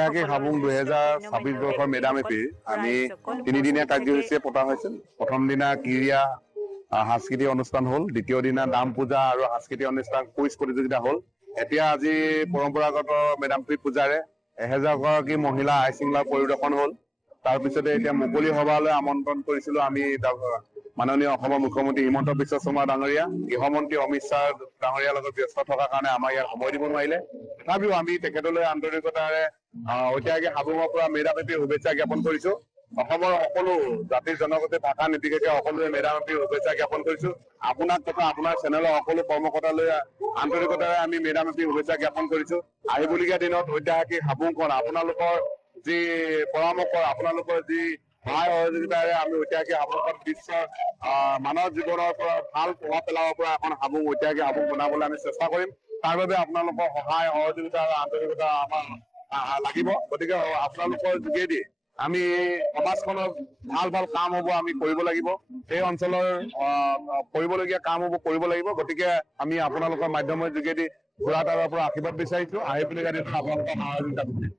ঐতিহাসিক হাবুং 2026 বৰ্ষৰ মেডামেফিৰ আমি 3 দিনীয়া কাৰ্যসূচীৰে পতা হৈছিল। প্ৰথম দিনা ক্ৰীড়া সাংস্কৃতিক অনুষ্ঠান হ'ল, দ্বিতীয় দিনা নাম পূজা আৰু সাংস্কৃতিক অনুষ্ঠান কুইজ প্ৰতিযোগিতা হ'ল। এতিয়া আজি পৰম্পৰাগত মেডামেফি পূজাৰে 1000 গৰাকী মহিলা আইচিংলা পৰিদৰ্শন হ'ল। তাৰপিছতে এতিয়া মুকলি সভালৈ আমন্ত্ৰণ কৰিছিলো আমি মাননীয় অসমৰ মুখ্যমন্ত্ৰী হিমন্ত বিশ্ব শৰ্মা ডাঙৰীয়া, গৃহমন্ত্ৰী অমিত শ্বাহ ডাঙৰীয়াৰ লগত ব্যস্ত থকাৰ কাৰণে আমাৰ ইয়াত সময় দিব নোৱাৰিলে। তথাপিও আমি তেখেতলৈ আন্তৰিকতাৰে ঐতিহাসিক হাবুঙৰ পৰা মেডামেফিৰ শুভেচ্ছা জ্ঞাপন কৰিছো। অসমৰ সকলো জাতি জনগোষ্ঠী ভাষা নিৰ্বিশেষে সকলোৱে মেডামেফিৰ শুভেচ্ছা জ্ঞাপন কৰিছো। আপোনাক তথা আপোনাৰ চেনেলৰ সকলো কৰ্মকৰ্তালৈ আন্তৰিকতাৰে আমি মেডামেফিৰ শুভেচ্ছা জ্ঞাপন কৰিছো। আহিবলগীয়া দিনত ঐতিহাসিক হাবুংখন আপোনালোকৰ যি পৰামৰ্শ, আপোনালোকৰ যি সহায় সহযোগিতাৰে আমি ঐতিহাসিক হাবুংখন বিশ্বৰ মানৱ জীৱনৰ পৰা ভাল প্ৰভাৱ পেলাব পৰা এখন হাবুং ঐতিহাসিক হাবুং বনাবলৈ আমি চেষ্টা কৰিম। তাৰ বাবে আপোনালোকৰ সহায় সহযোগিতা আৰু আন্তৰিকতা আমাৰ লাগিব। গতিকে আপোনালোকৰ যোগেদি আমি সমাজখনৰ ভাল ভাল কাম হ'ব আমি কৰিব লাগিব, সেই অঞ্চলৰ কৰিবলগীয়া কাম হ'ব কৰিব লাগিব। গতিকে আমি আপোনালোকৰ মাধ্যমৰ যোগেদি ঘোঁৰাতাৰৰ পৰা আশীৰ্বাদ বিচাৰিছো। আহিবলগীয়া দিনত আপোনালোকৰ সহযোগিতা বিচাৰিছো।